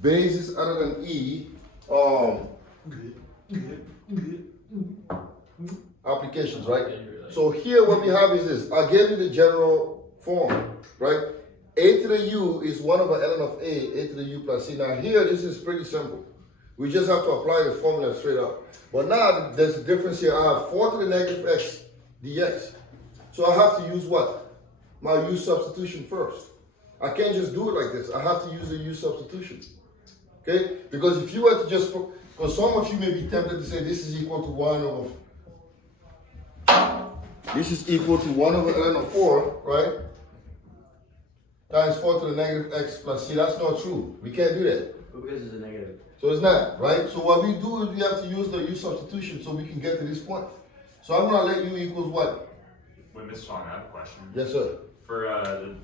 basis other than E, applications, right? So here what we have is this. I gave you the general form, right? A to the U is 1 over ln of A to the U plus C. Now here, this is pretty simple. We just have to apply the formula straight up. But now there's a difference here. I have 4 to the negative x dx. So I have to use what? My U substitution first. I can't just do it like this. I have to use the U substitution. Okay? Because if you were to just, because some of you may be tempted to say this is equal to 1 over, this is equal to 1 over ln of 4, right? Times 4 to the negative x plus c. That's not true. We can't do that. Because it's a negative. So it's not, right? So what we do is we have to use the U substitution so we can get to this point. So I'm going to let U equals what? Wait, Mr. Swan, I have a question. Yes, sir. For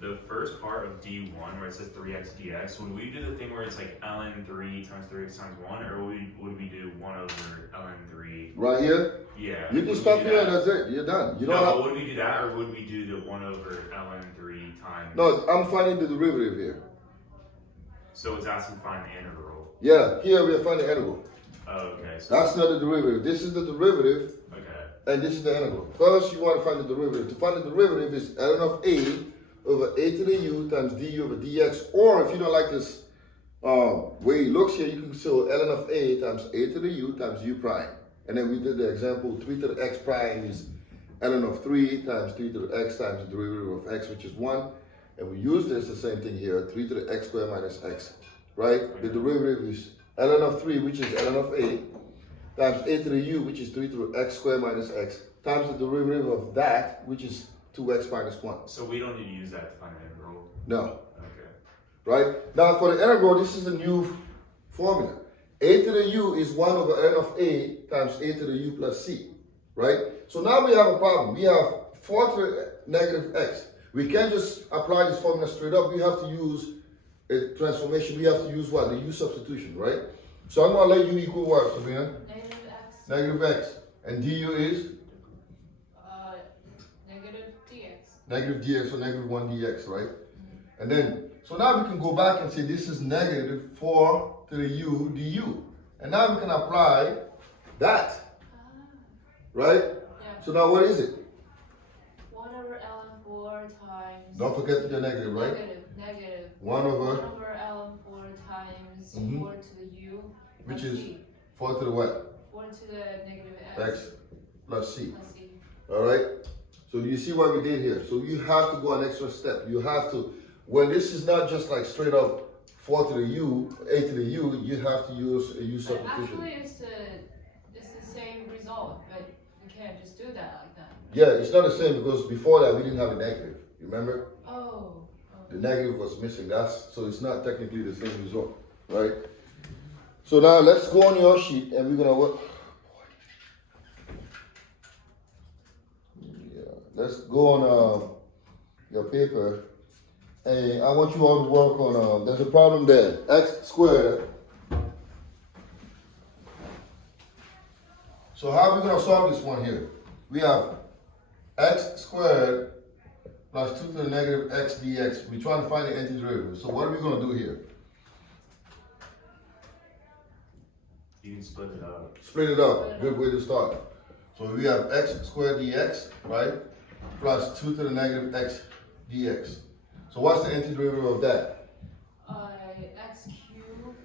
the first part of D1 where it says 3x dx, would we do the thing where it's like ln 3 times 3x times 1, or would we do 1 over ln 3? Right here? Yeah. You can stop here and that's it. You're done. You don't no, have... but would we do that, or would we do the 1 over ln 3 times... No, I'm finding the derivative here. So it's asking to find the integral. Yeah, here we are finding the integral. Oh, okay. So that's not the derivative. This is the derivative. Okay. And this is the integral. First, you want to find the derivative. To find the derivative is ln of A over A to the U times du over dx. Or if you don't like this way it looks here, you can say ln of A times A to the U times U prime. And then we did the example 3 to the x prime is ln of 3 times 3 to the x times the derivative of x, which is 1. And we use this, the same thing here, 3 to the x squared minus x. Right? The derivative is ln of 3, which is ln of A, times A to the U, which is 3 to the x squared minus x, times the derivative of that, which is 2x minus 1. So we don't need to use that to find the integral? No. Okay. Right? Now for the integral, this is a new formula. A to the U is 1 over ln of A times A to the U plus C. Right? So now we have a problem. We have 4 to the negative x. We can't just apply this formula straight up. We have to use a transformation. We have to use what? The U substitution, right? So I'm going to let U equal what, Sabrina? Negative x. Negative x. And du is? Negative dx. Negative dx, so negative 1 dx, right? And then, so now we can go back and say this is negative 4 to the U du. And now we can apply that, right? Yeah. So now what is it? 1 over ln 4 times... Don't forget the negative, right? Negative. 1 over? 1 over ln 4 times 4 to the u Which plus is c. 4 to the what? 4 to the negative X plus c. Plus c. All right? So do you see what we did here? So you have to go an extra step. You have to, when this is not just like straight up 4 to the u, A to the u, you have to use a u But substitution. actually it's the same result, but you can't just do that like that. Yeah, it's not the same because before that we didn't have a negative. Remember? Oh. The negative was missing. So it's not technically the same result, right? So now let's go on your sheet and we're gonna work. Yeah, let's go on your paper, and I want you all to work on. There's a problem there. X squared. So how are we gonna solve this one here? We have x squared plus 2 to the negative x dx. We're trying to find the antiderivative. So what are we going to do here? You can split it up. Split it up. Good way to start. So we have x squared dx, right? Plus 2 to the negative x dx. So what's the antiderivative of that? X cubed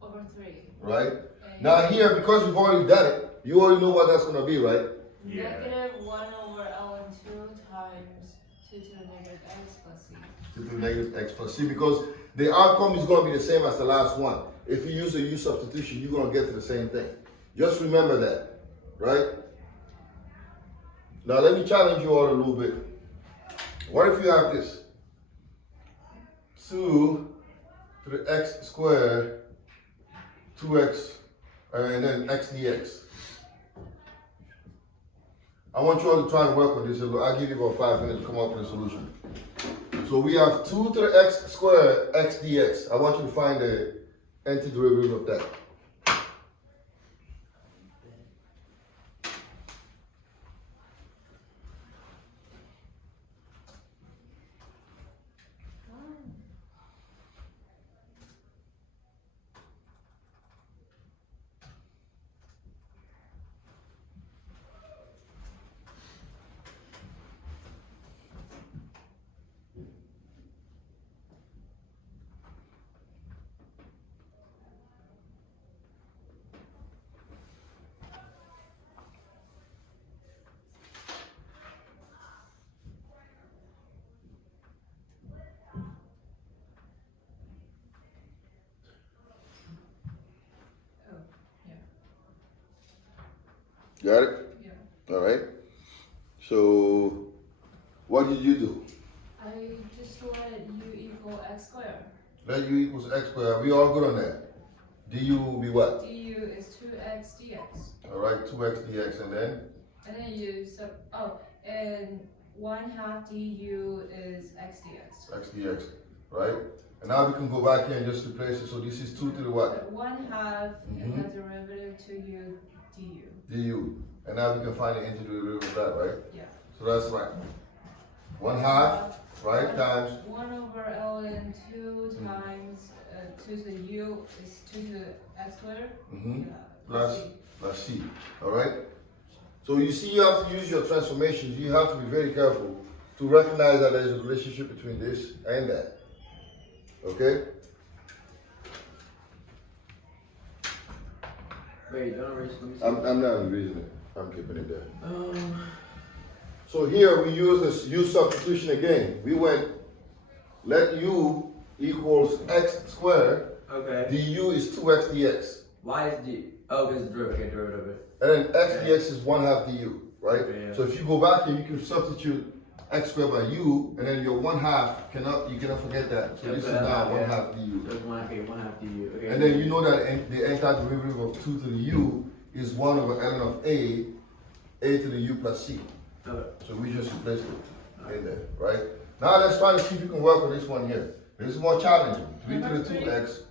over 3. Right? Now here, because we've already done it, you already know what that's going to be, right? Yeah. Negative 1 over ln 2 times 2 to the negative x plus c. 2 to the negative x plus c, because the outcome is going to be the same as the last one. If you use a u substitution, you're going to get to the same thing. Just remember that, right? Now let me challenge you all a little bit. What if you have this? 2 to the x squared, 2x, and then x dx. I want you all to try and work on this. I'll give you about 5 minutes to come up with a solution. So we have 2 to the x squared x dx. I want you to find the antiderivative of that. Got it? Yeah. All right. So, what did you do? I just let u equal x squared. Let u equals x squared. We all good on that. Du will be what? Du is 2x dx. All right, 2x dx, and then? And then you and 1/2 du is x dx. X dx, right? And now we can go back here and just replace it. So this is 2 to the what? So 1/2 and the derivative to u du. Du. And now we can find the antiderivative of that, right? Yeah. So that's right. 1/2, right, times 1 over ln 2 times 2 to the u is 2 to the x squared. plus c. All right. So you see, you have to use your transformations. You have to be very careful to recognize that there's a relationship between this and that. Okay. Wait, don't erase. I'm not erasing it. I'm keeping it there. So here we use this u substitution again. We went let u equals x squared. Okay. Du is 2x dx. Why is d? Oh, because derivative of it. And then x dx is 1/2 du, right? Okay, yeah. So if you go back here, you can substitute x squared by u, and then your 1/2 you cannot forget that. So this is now 1/2 du. So it's 1/2 du. Okay. And then you know that the antiderivative of 2 to the u is 1 over ln of a to the u plus c. Okay. So we just replaced it in there, right? Now let's try to see if you can work with this one here. This is more challenging. 3 to the 2x,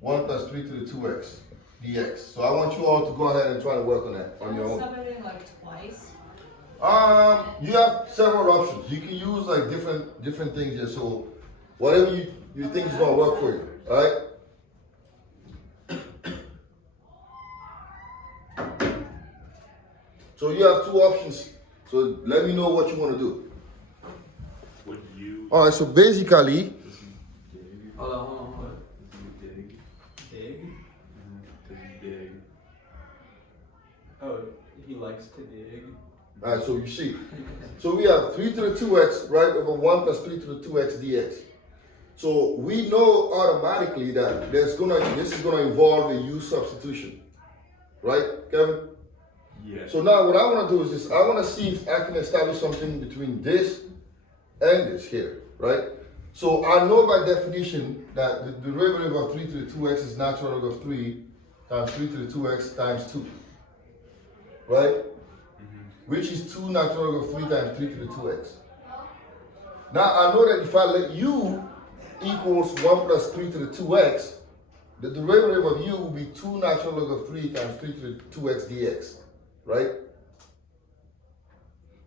1 plus 3 to the 2x dx. So I want you all to go ahead and try to work on that on your own. Substituting like twice. You have several options. You can use like different things here. So whatever you think is gonna work for you, all right? So you have 2 options. So let me know what you want to do. Would you? All right. So basically, Hold on. Dig. Dig? Dig. Oh, he likes to dig. all right. So you see. So we have 3 to the 2x, right, over 1 plus 3 to the 2x dx. So we know automatically that this is gonna involve a u substitution, right, Kevin? Yeah. So now what I want to do is this. I want to see if I can establish something between this and this here, right? So I know by definition that the derivative of 3 to the 2x is natural log of 3 times 3 to the 2x times 2, right? Which is 2 natural log of 3 times 3 to the 2x. Now I know that if I let u equals 1 plus 3 to the 2x, the derivative of u will be 2 natural log of 3 times 3 to the 2x dx, right?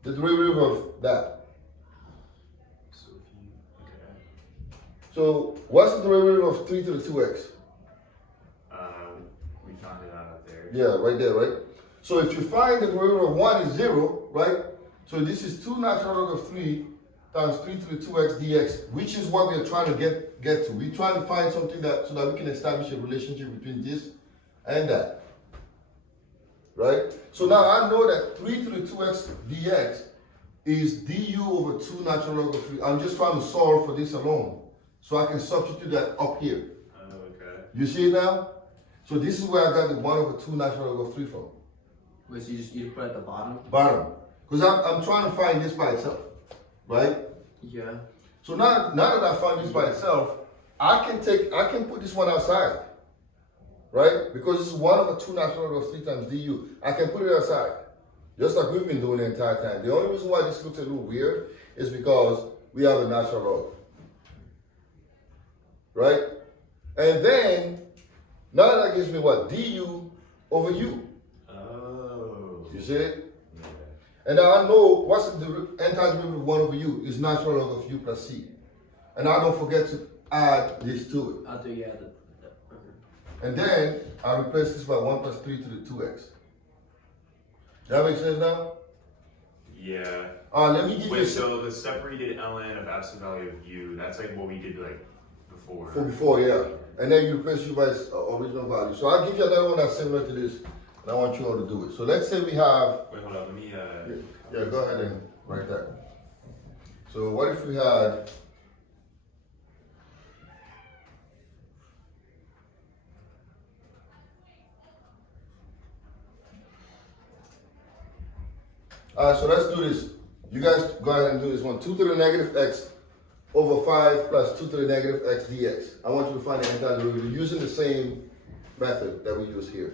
The derivative of that. So if you okay. So what's the derivative of 3 to the 2x? We found it out there. Yeah, right there, right? So if you find the derivative of 1 is 0, right? So this is 2 natural log of 3 times 3 to the 2x dx, which is what we're trying to get to. We're trying to find something so that we can establish a relationship between this and that. Right? So now I know that 3 to the 2x dx is du over 2 natural log of 3. I'm just trying to solve for this alone. So I can substitute that up here. Oh, okay. You see it now? So this is where I got the 1 over 2 natural log of 3 from. Wait, so you just put it at the bottom? Bottom. Because I'm trying to find this by itself. Right? Yeah. So now that I found this by itself, I can put this one outside. Right? Because this is 1 over 2 natural log of 3 times du. I can put it outside. Just like we've been doing the entire time. The only reason why this looks a little weird is because we have a natural log. Right? And then, now that gives me what? Du over u. Oh. You see it? Yeah. And now I know what's the antiderivative of 1 over u is natural log of u plus c. And I don't forget to add this to it. I'll do, yeah. Okay. And then I replace this by 1 plus 3 to the 2x. That makes sense now? Yeah. Let me give Wait, you so the separated ln of absolute value of u, that's like what we did like before. for before, yeah. And then you replace u by its original value. So I'll give you another one that's similar to this, and I want you all to do it. So let's say we have, Wait, hold on, let me yeah, go ahead and write that. So what if we had, Alright, so let's do this. You guys go ahead and do this one. 2 to the negative x over 5 plus 2 to the negative x dx. I want you to find the antiderivative using the same method that we use here.